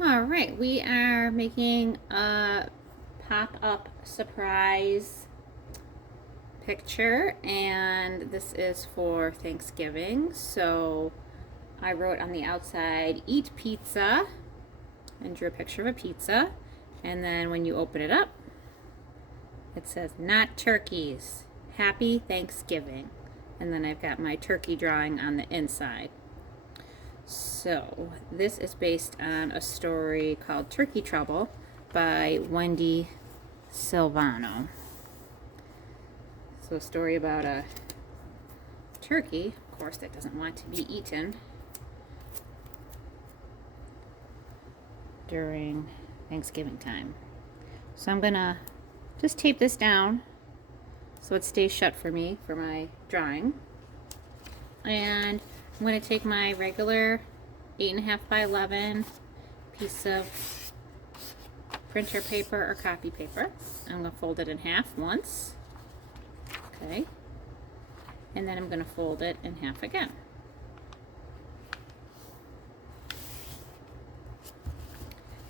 All right, we are making a pop-up surprise picture, and this is for Thanksgiving. So I wrote on the outside, eat pizza, and drew a picture of a pizza. And then when you open it up, it says, not turkeys, happy Thanksgiving. And then I've got my turkey drawing on the inside. So this is based on a story called Turkey Trouble by Wendi Silvano. So a story about a turkey, of course, that doesn't want to be eaten during Thanksgiving time. So I'm gonna just tape this down so it stays shut for me for my drawing. And I'm going to take my regular 8.5 by 11 piece of printer paper or copy paper. I'm going to fold it in half once. Okay. And then I'm going to fold it in half again.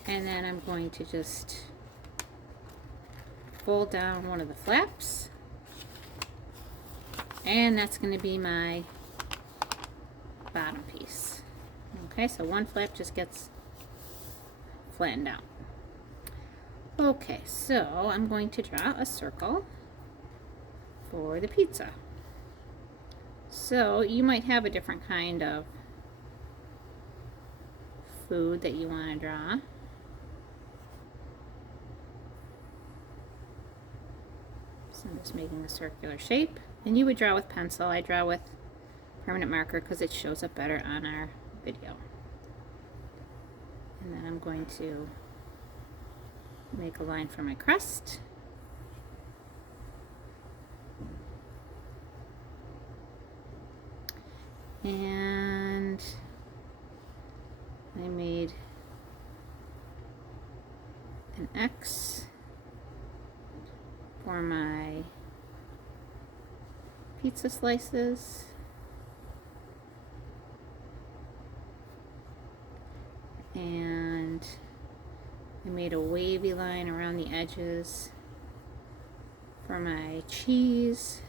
And then I'm going to just fold down one of the flaps. And that's going to be my bottom piece. Okay, so one flap just gets flattened out. Okay, so I'm going to draw a circle for the pizza. So you might have a different kind of food that you want to draw. So I'm just making a circular shape. And you would draw with pencil. I draw with permanent marker because it shows up better on our video. And then I'm going to make a line for my crust. And I made an X for my pizza slices. And I made a wavy line around the edges for my cheese.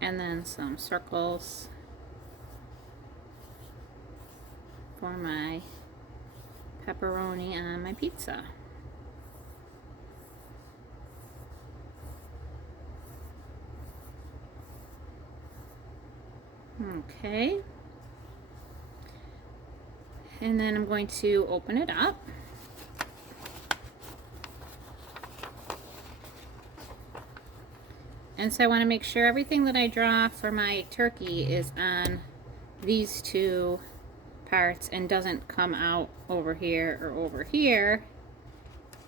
And then some circles for my pepperoni on my pizza. Okay. And then I'm going to open it up. And so I want to make sure everything that I draw for my turkey is on these two parts and doesn't come out over here or over here,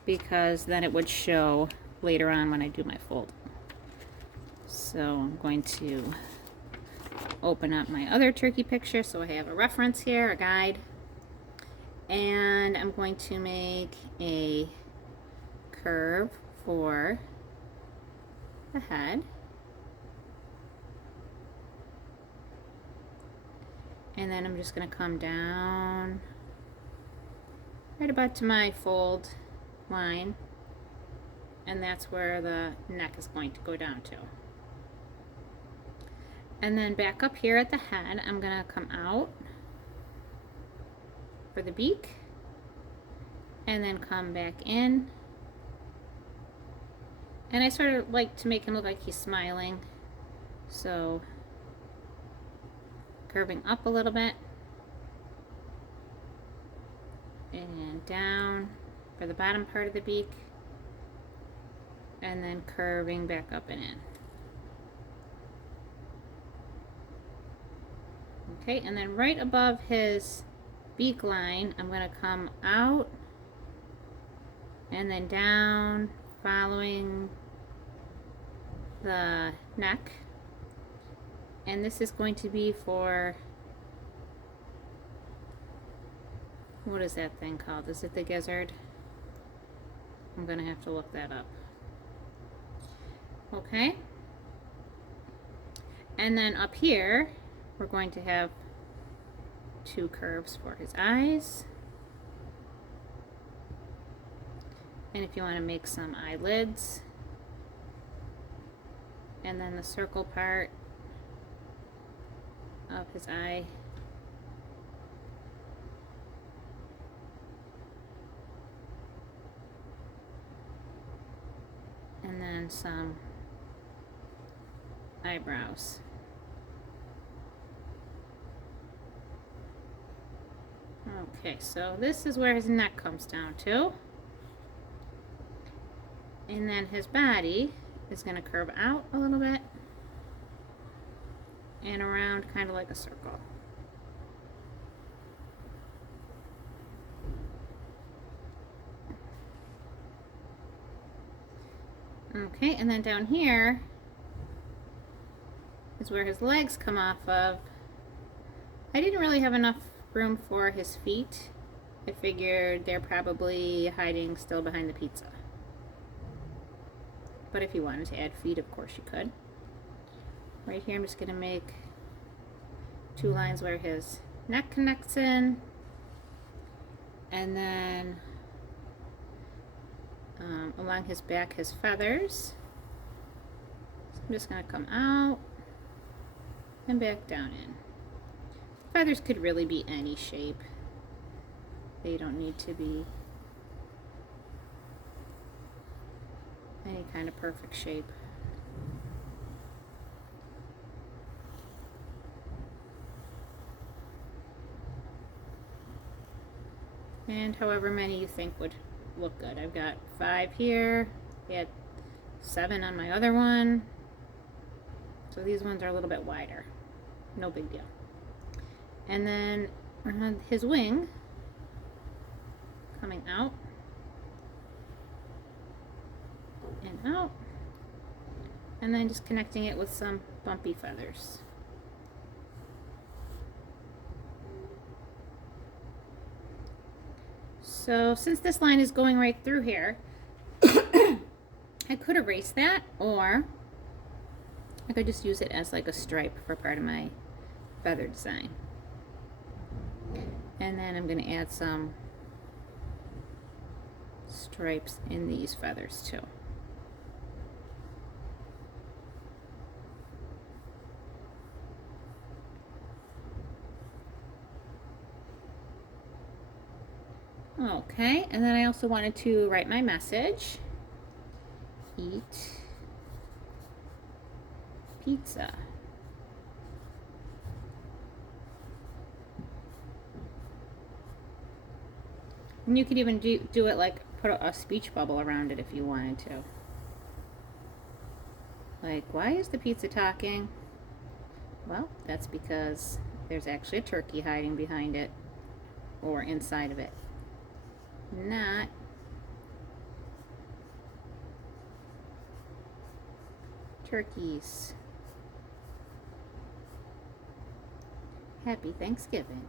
because then it would show later on when I do my fold. So I'm going to open up my other turkey picture so I have a reference here, a guide. And I'm going to make a curve for the head. And then I'm just going to come down right about to my fold line. And that's where the neck is going to go down to. And then back up here at the head, I'm going to come out for the beak. And then come back in. And I sort of like to make him look like he's smiling. So curving up a little bit. And down for the bottom part of the beak. And then curving back up and in. Okay, and then right above his beak line, I'm going to come out and then down, following the neck. And this is going to be for, what is that thing called? Is it the gizzard? I'm going to have to look that up. Okay. And then up here, we're going to have 2 curves for his eyes. And if you want to make some eyelids, and then the circle part of his eye. And then some eyebrows. Okay, so this is where his neck comes down to. And then his body is going to curve out a little bit and around kind of like a circle. Okay, and then down here is where his legs come off of. I didn't really have enough room for his feet. I figured they're probably hiding still behind the pizza. But if you wanted to add feet, of course you could. Right here I'm just going to make 2 lines where his neck connects in. And then along his back, his feathers. So I'm just going to come out and back down in. Feathers could really be any shape. They don't need to be any kind of perfect shape. And however many you think would look good. I've got 5 here. I had 7 on my other one. So these ones are a little bit wider. No big deal. And then around his wing, coming out and out, and then just connecting it with some bumpy feathers. So since this line is going right through here, I could erase that, or I could just use it as like a stripe for part of my feather design. And then I'm going to add some stripes in these feathers too. Okay, and then I also wanted to write my message. Eat pizza. And you could even do it like put a speech bubble around it if you wanted to. Like, why is the pizza talking? Well, that's because there's actually a turkey hiding behind it or inside of it. Not turkeys. Happy Thanksgiving.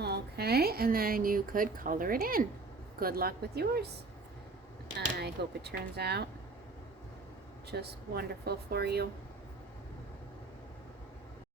Okay, and then you could color it in. Good luck with yours. I hope it turns out just wonderful for you.